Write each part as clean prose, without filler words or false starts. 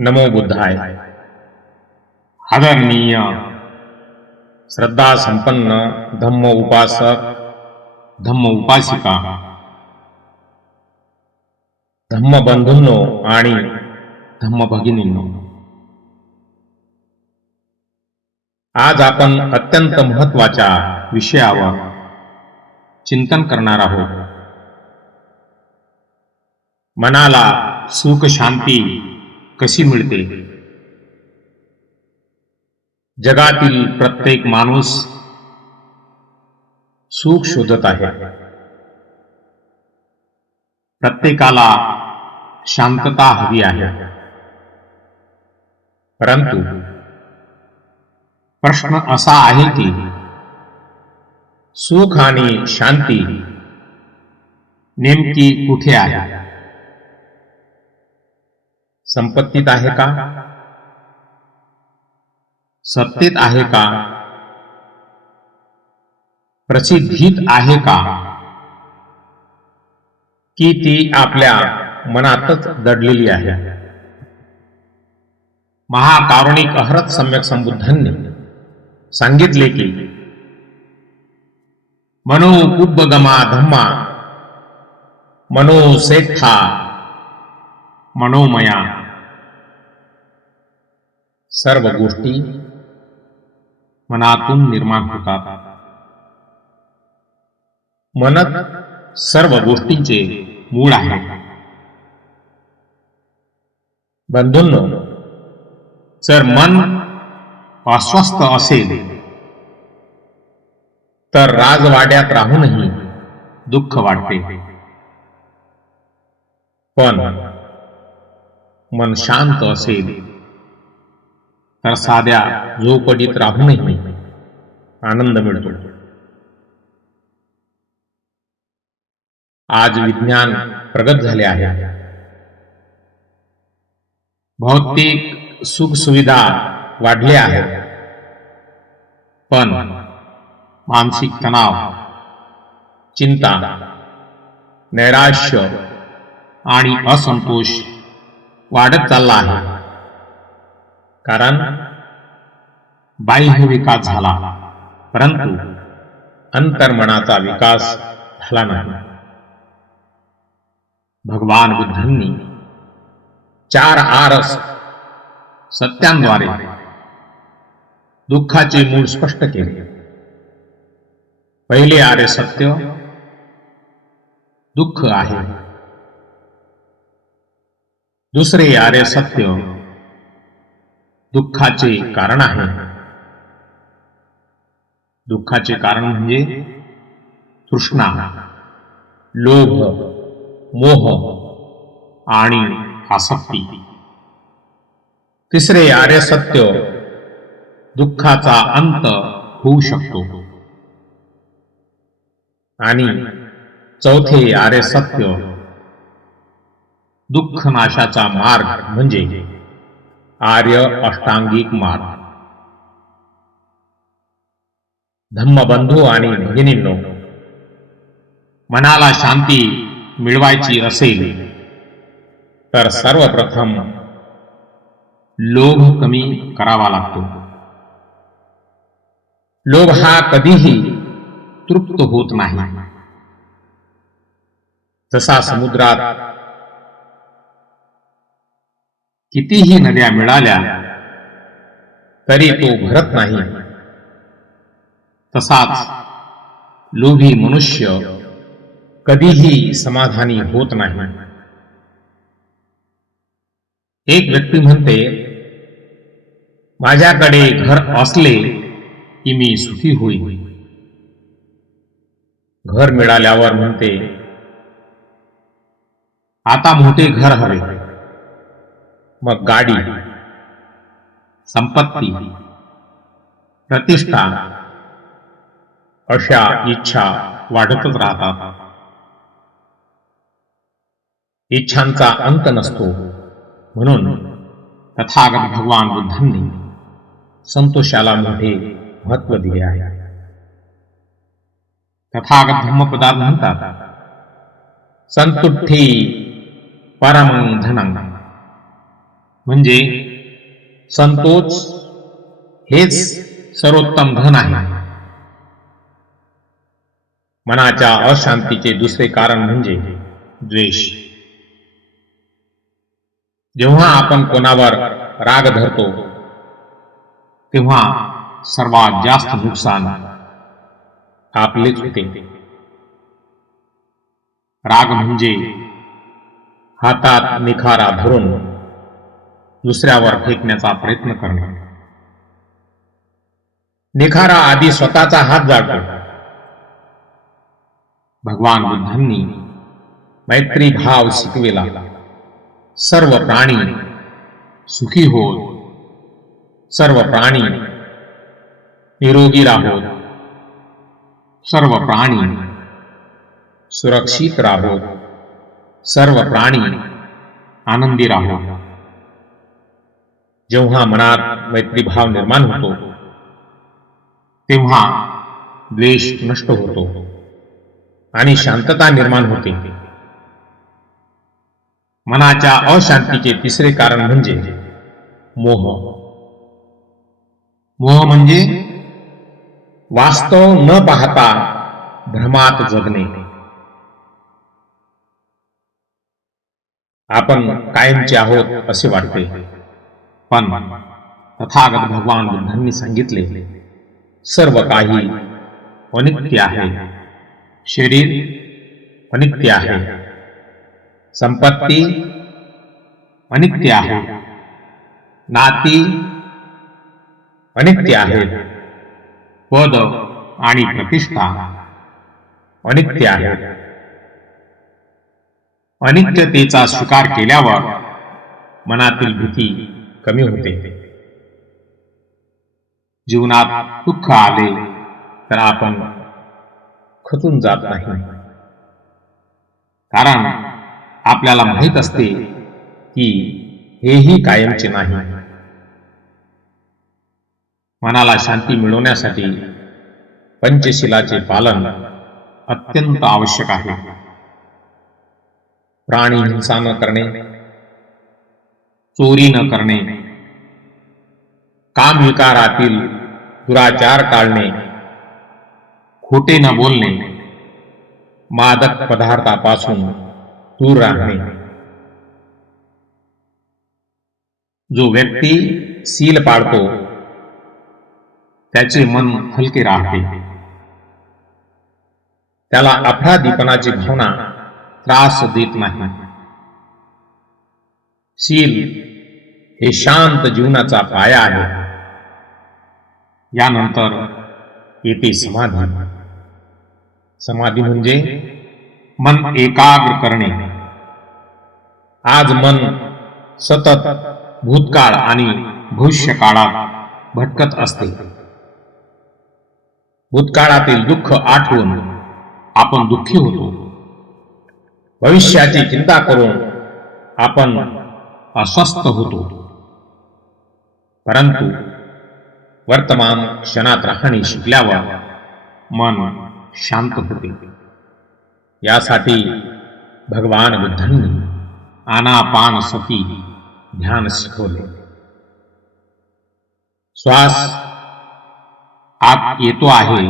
नमो बुद्धाय. आदरणीय श्रद्धा संपन्न धम्म उपासक, धम्म उपासिका, धम्म बंधूंनो आणि धम्म भगिनींनो, आज आपण अत्यंत महत्त्वाच्या विषयावर चिंतन करणार आहोत. मनाला सुख शांती कशी मिळते? जगातील प्रत्येक माणूस सुख शोधत आहे. प्रत्येकाला शांतता हवी आहे. परंतु प्रश्न असा आहे की सुख आणि शांती नेमकी कुठे आहे? संपत्तीत आहे का? सत्तेत आहे का? प्रसिद्धीत आहे का? की ती आपल्या मनातच दडलेली आहे? महाकारुणिक अहरत सम्यक संबुद्धांनी सांगितले की मनो कुब्बगमा धम्मा मनोसेठा मनोमया. सर्व गोष्टी मनातून निर्माण होतात. मनच सर्व गोष्टींचे मूळ आहे. बंधूंनो, जर मन अस्वस्थ असेल तर राजवाड्यात राहूनही दुःख वाटते. पण मन शांत असेल तर साध्या झोपडीत राहूनही आनंद मिळतो. आज विज्ञान प्रगत झाले आहे. भौतिक सुख सुविधा वाढल्या आहेत. पण मानसिक तणाव, चिंता, नैराश्य आणि असंतोष वाढत चालला आहे. कारण बाह्य विकास झाला, परंतु अंतर्मनाचा विकास झाला नाही. भगवान बुद्धांनी 4 आरस सत्यांद्वारे दुःखाचे मूळ स्पष्ट केले. पहिले आर्य सत्य दुःख आहे. दुसरे आर्य सत्य दुःखाचे कारण आहे. दुःखाचे कारण म्हणजे तृष्णा, लोभ, मोह आणि आसक्ती. तिसरे आर्य सत्य दुःखाचा अंत होऊ शकतो. आणि चौथे आर्य सत्य दुःख नाशाचा मार्ग म्हणजे आर्य अष्टांगिक मार्ग. धम्मबंधू आणि भगिनींनो, मनाला शांती मिळवायची असेल तर सर्वप्रथम लोभ कमी करावा लागतो. लोभ हा कधीही तृप्त होत नाही. जसा समुद्रात कितीही नद्या मिळाल्या तरी तो भरत नाही, तसाच लोभी मनुष्य कधीही समाधानी होत नाही. एक व्यक्ती म्हणते, माझ्याकडे घर असले की मी सुखी होईल. घर मिळाल्यावर म्हणते, आता मोठे घर हवे. मग गाडी, संपत्ती, प्रतिष्ठा अशा इच्छा वाढतच राहतात. इच्छांचा अंत नसतो. म्हणून तथागत भगवान बुद्धांनी संतोषाला मोठे महत्त्व दिले आहे. तथागत धम्मपदात म्हणतात, संतुष्टी परमं धनं, म्हणजे संतोष हेच सर्वोत्तम धन आहे. मनाच्या अशांतीचे दुसरे कारण म्हणजे द्वेष. जेव्हा आपण कोणावर राग धरतो तेव्हा सर्वात जास्त नुकसान आपलेच होते. राग म्हणजे हातात निखारा धरून दुसऱ्यावर फेकण्याचा प्रयत्न करणे. निखारा आधी स्वतःचा हात जाळतो. भगवान बुद्धांनी मैत्री भाव शिकविला. सर्व प्राणी सुखी होत, सर्व प्राणी निरोगी राहोत, सर्व प्राणी सुरक्षित राहोत, सर्व प्राणी आनंदी राहोत. जेव्हा मनात मैत्रीभाव निर्माण होतो तेव्हा द्वेष नष्ट होतो आणि शांतता निर्माण होते. मनाच्या अशांतीचे तिसरे कारण म्हणजे मोह. मोह म्हणजे वास्तव न पाहता भ्रमात जगणे. आपण कायमचे आहोत असे वाटते, पण तथागत भगवान बुद्धांनी सांगितले सर्व काही अनित्य आहे. शरीर अनित्य आहे, संपत्ती अनित्य आहे, नाती अनित्य आहेत, पद आणि प्रतिष्ठा अनित्य आहेत. अनित्यतेचा स्वीकार केल्यावर मनातील भीती कमी होते. जीवनात दुःख आले तर आपण खचून जात नाही, कारण आपल्याला माहित असते की हेही कायमचे नाही. मनाला शांती मिळवण्यासाठी पंचशीलाचे पालन अत्यंत आवश्यक आहे. प्राणी हिंसा न करणे, चोरी न करणे, कामविकारातील दुराचार टाळणे, खोटे न बोलणे, मादक पदार्थापासून दूर राहणे. जो व्यक्ती सील पाळतो त्याचे मन हलके राहते. त्याला अपराधीपणाची भावना त्रास देत नाही. सील हे शांत जीवनाचा पाया आहे. यानंतर येते समाधी. समाधी म्हणजे मन एकाग्र करणे. आज मन सतत भूतकाळ आणि भविष्य काळात भटकत असते. भूतकाळातील दुःख आठवून आपण दुःखी होतो. भविष्याची चिंता करून आपण अस्वस्थ होतो. परंतु वर्तमान क्षणात राहणे शिकल्यावर मन शांत होते. यासाठी भगवान बुद्धांनी आनापानसती ध्यान शिकवले. श्वास आत येतो आहे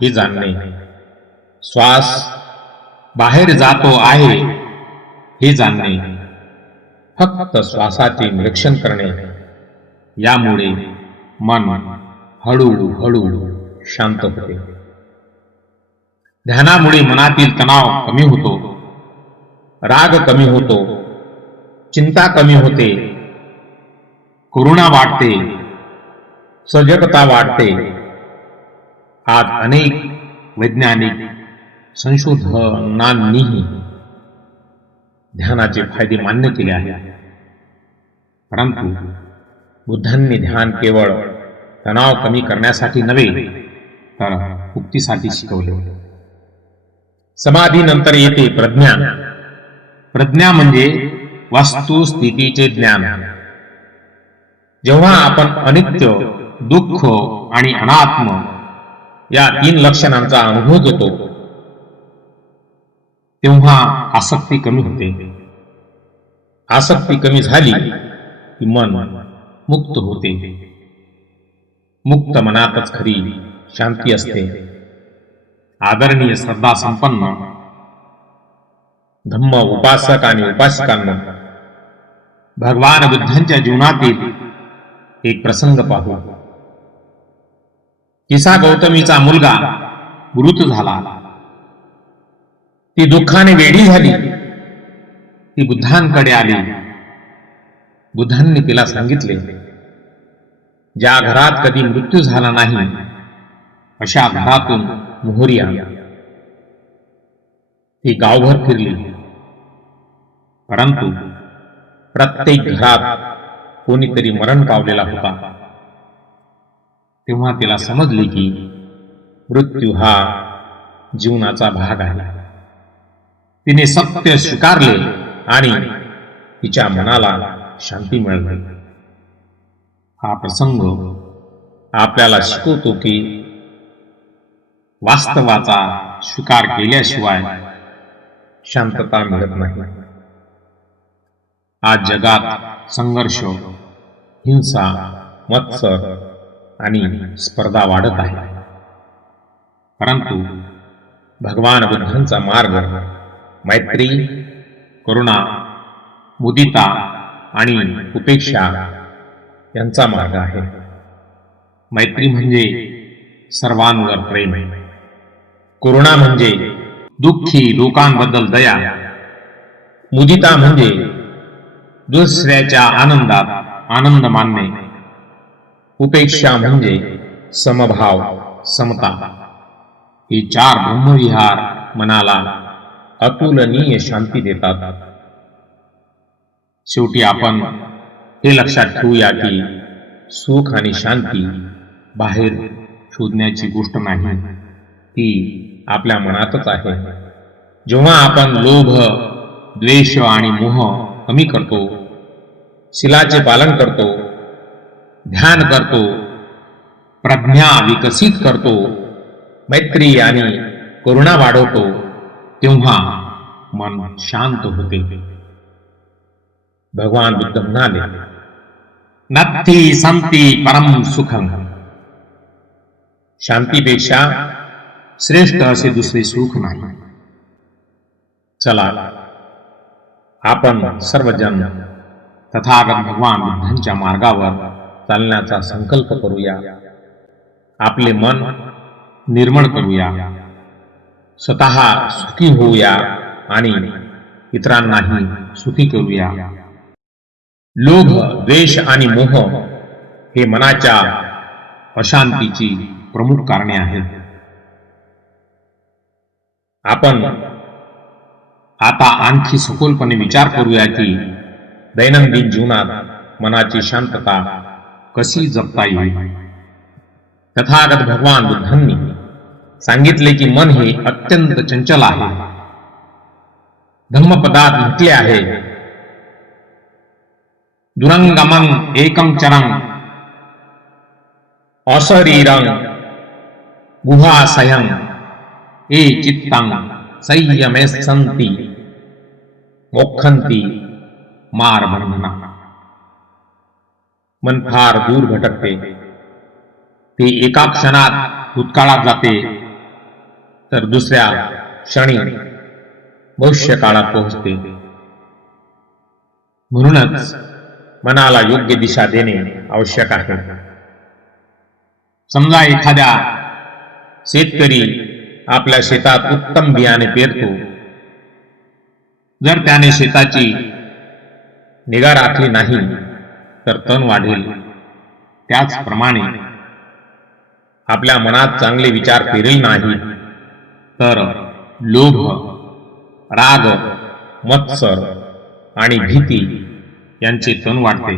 हे जाणणे, श्वास बाहेर जातो आहे हे जाणणे, फक्त श्वासाचे निरीक्षण करणे. यामुळे मन हळूहळू शांत होते. ध्यानामुळे मनातील तणाव कमी होतो, राग कमी होतो, चिंता कमी होते, करुणा वाटते, सजगता वाटते. आज अनेक वैज्ञानिक संशोधनांनीही ध्यानाचे फायदे मान्य केले आहेत. परंतु बुद्धांनी ध्यान केवळ तणाव कमी करण्यासाठी नव्हे तर मुक्तीसाठी शिकवले. समाधीनंतर येते प्रज्ञा. प्रज्ञा म्हणजे वस्तुस्थितीचे ज्ञान. जेव्हा आपण अनित्य, दुःख आणि अनात्म या 3 लक्षणांचा अनुभव घेतो तेव्हा आसक्ती कमी होते. आसक्ती कमी झाली की मन मुक्त होते. मुक्त मनातच खरी शांती असते. आदरणीय श्रद्धा संपन्न धम्म उपासक आणि उपासिकांना, भगवान बुद्धांच्या जीवनातील एक प्रसंग पाहू. किसा गौतमीचा मुलगा मृत झाला. ती दुःखाने वेडी झाली. ती बुद्धांकडे आली. बुद्धांनी तिला सांगितले, ज्या घरात कधी मृत्यू झाला नाही अशा घरातून मोहरी आण. ती गावभर फिरली, परंतु प्रत्येक घरात कोणीतरी मरण पावलेला होता. तेव्हा तिला समजले की मृत्यू हा जीवनाचा भाग आहे. तिने सत्य स्वीकारले आणि तिच्या मनाला शांती मिळाली. हा प्रसंग आपल्याला शिकवतो की वास्तवाचा स्वीकार केल्याशिवाय शांतता मिळत नाही. आज जगात संघर्ष, हिंसा, मत्सर आणि स्पर्धा वाढत आहे. परंतु भगवान बुद्धांचा मार्ग मैत्री, करुणा, मुदिता आणि उपेक्षा यांचा मार्ग आहे. मैत्री म्हणजे सर्वांवर प्रेम, करुणा म्हणजे दुःखी लोकांबद्दल दया, मुदिता म्हणजे दुसऱ्याच्या आनंदात आनंद मानणे, उपेक्षा म्हणजे समभाव, समता. हे चार ब्रह्मविहार मनाला अतुलनीय शांती देतात. शेवटी आपण हे लक्षात ठेवूया की सुख आणि शांती बाहेर शोधण्याची गोष्ट नाही, ती आपल्या मनातच आहे. जेव्हा आपण लोभ, द्वेष आणि मोह कमी करतो, शिलाचे पालन करतो, ध्यान करतो, प्रज्ञा विकसित करतो, मैत्री आणि करुणा वाढवतो, तेव्हा मन शांत होते. भगवान बुद्ध म्हणाले, नत्थी संती परम सुखम. शांतीपेक्षा श्रेष्ठ असे दुसरे सुख नाही. चला आपण सर्वजण तथागत भगवान बुद्धांच्या मार्गावर चालण्याचा संकल्प करूया. आपले मन निर्मळ करूया, स्वतः सुखी होऊया आणि इतरांनाही सुखी करूया. लोभ, द्वेष आणि मोह हे मनाच्या अशांतीची प्रमुख कारणे आहेत. आपण आता आणखी सखोलपणे विचार करूया की दैनंदिन जीवनात मनाची शांतता कशी जपता येईल. तथागत भगवान बुद्धांनी सांगितले की मन हे अत्यंत चंचल आहे. धम्मपदात म्हटले आहे, दुरंगमं एकं चरं अशरीरं गुहाशयं ये चित्तं संयमेस्सन्ति मोक्षन्ति मार्गबंधना. मन फार दूर भटकते, ते एका क्षणात भूतकाळात जाते तर दुसऱ्या क्षणी भविष्य काळात पोहोचते. म्हणूनच मनाला योग्य दिशा देणे आवश्यक आहे. समजा एखाद्या शेतकरी आपल्या शेतात उत्तम बियाणे पेरतो. जर त्याने शेताची निगा राखली नाही तर तण वाढेल. त्याचप्रमाणे आपल्या मनात चांगले विचार पेरेल नाही तर लोभ, राग, मत्सर आणि भीती यांचे तण वाढते.